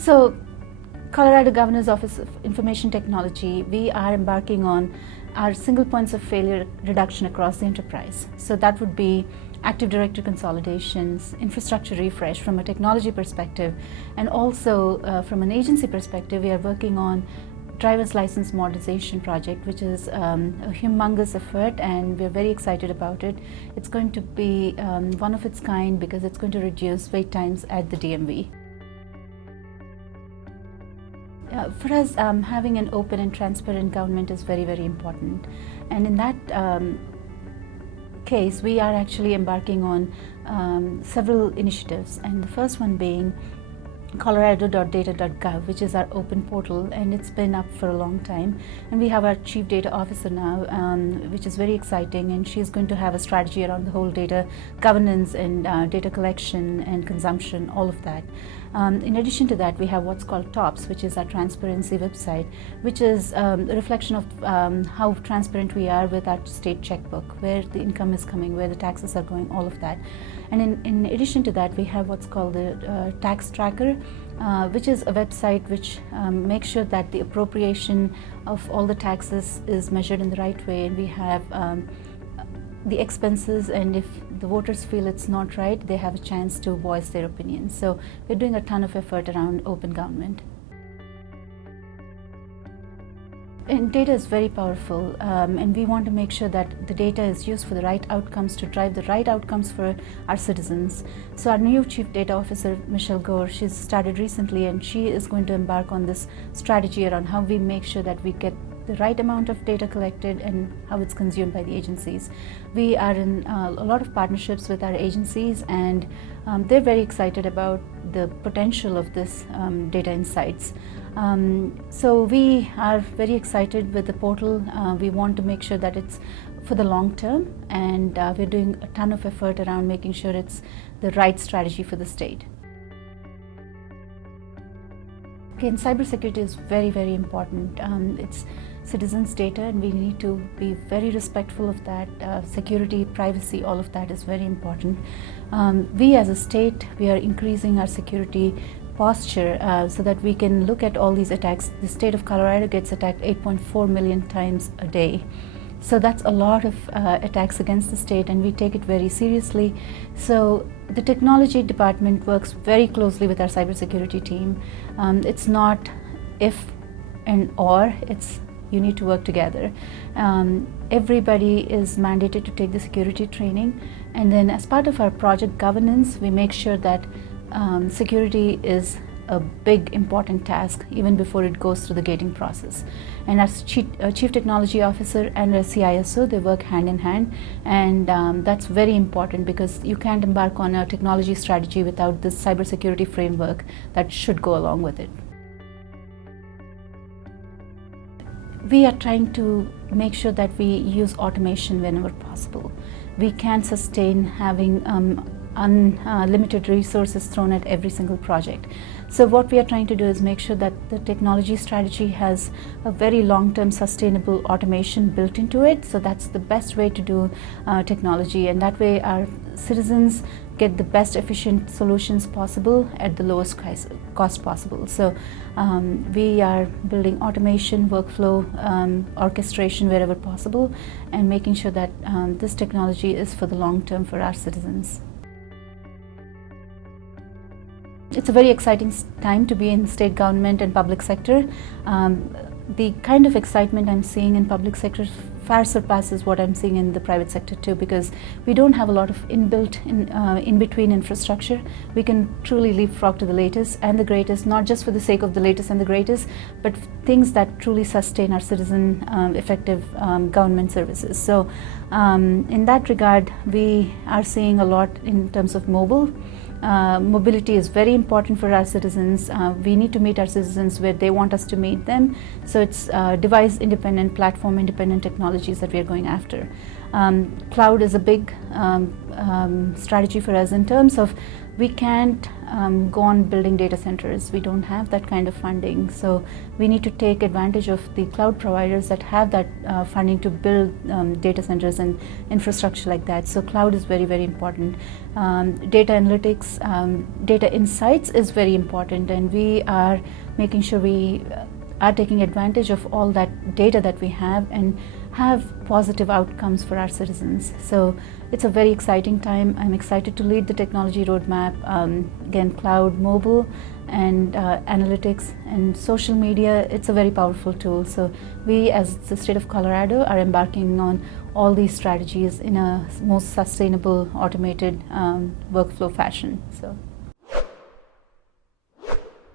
So, Colorado Governor's Office of Information Technology, we are embarking on our single points of failure reduction across the enterprise. So that would be Active Directory consolidations, infrastructure refresh from a technology perspective, and also from an agency perspective, we are working on driver's license modernization project, which is a humongous effort, and we're very excited about it. It's going to be one of its kind because it's going to reduce wait times at the DMV. For us, having an open and transparent government is very, very important. And in that case, we are actually embarking on several initiatives. And the first one being colorado.data.gov, which is our open portal, and it's been up for a long time. And we have our chief data officer now, which is very exciting, and she's going to have a strategy around the whole data governance and data collection and consumption, all of that. In addition to that, we have what's called TOPS, which is our transparency website, which is a reflection of how transparent we are with our state checkbook, where the income is coming, where the taxes are going, all of that. And in addition to that, we have what's called the tax tracker, which is a website which makes sure that the appropriation of all the taxes is measured in the right way, and we have the expenses, and if the voters feel it's not right, they have a chance to voice their opinions. So we're doing a ton of effort around open government. And data is very powerful, and we want to make sure that the data is used for the right outcomes, to drive the right outcomes for our citizens. So our new Chief Data Officer, Michelle Gore, she's started recently, and she is going to embark on this strategy around how we make sure that we get the right amount of data collected and how it's consumed by the agencies. We are in a lot of partnerships with our agencies, and they're very excited about the potential of this data insights. So we are very excited with the portal. We want to make sure that it's for the long term, and we're doing a ton of effort around making sure it's the right strategy for the state. Again, cybersecurity is very, very important. It's citizens' data, and we need to be very respectful of that. Security, privacy, all of that is very important. We as a state, we are increasing our security posture so that we can look at all these attacks. The state of Colorado gets attacked 8.4 million times a day. So that's a lot of attacks against the state, and we take it very seriously. So the technology department works very closely with our cybersecurity team. It's not if and or, it's you need to work together. Everybody is mandated to take the security training, and then as part of our project governance, we make sure that security is a big important task even before it goes through the gating process. And as Chief Technology Officer and as CISO, they work hand in hand, and that's very important because you can't embark on a technology strategy without this cybersecurity framework that should go along with it. We are trying to make sure that we use automation whenever possible. We can't sustain having unlimited resources thrown at every single project. So what we are trying to do is make sure that the technology strategy has a very long-term sustainable automation built into it. So that's the best way to do technology, and that way our citizens get the best efficient solutions possible at the lowest cost possible. So we are building automation, workflow, orchestration wherever possible, and making sure that this technology is for the long term for our citizens. It's a very exciting time to be in state government and public sector. The kind of excitement I'm seeing in public sector far surpasses what I'm seeing in the private sector too, because we don't have a lot of inbuilt in-between infrastructure. We can truly leapfrog to the latest and the greatest, not just for the sake of the latest and the greatest, but things that truly sustain our citizen effective government services. So in that regard, we are seeing a lot in terms of mobile. Mobility is very important for our citizens. We need to meet our citizens where they want us to meet them. So it's device independent, platform independent technologies that we are going after. Cloud is a big strategy for us in terms of we can't go on building data centers. We don't have that kind of funding. So we need to take advantage of the cloud providers that have that funding to build data centers and infrastructure like that. So cloud is very, very important. Data analytics, data insights is very important, and we are making sure we are taking advantage of all that data that we have and have positive outcomes for our citizens. So it's a very exciting time. I'm excited to lead the technology roadmap. Again, cloud, mobile, and analytics and social media, it's a very powerful tool. So we as the state of Colorado are embarking on all these strategies in a most sustainable, automated workflow fashion. So.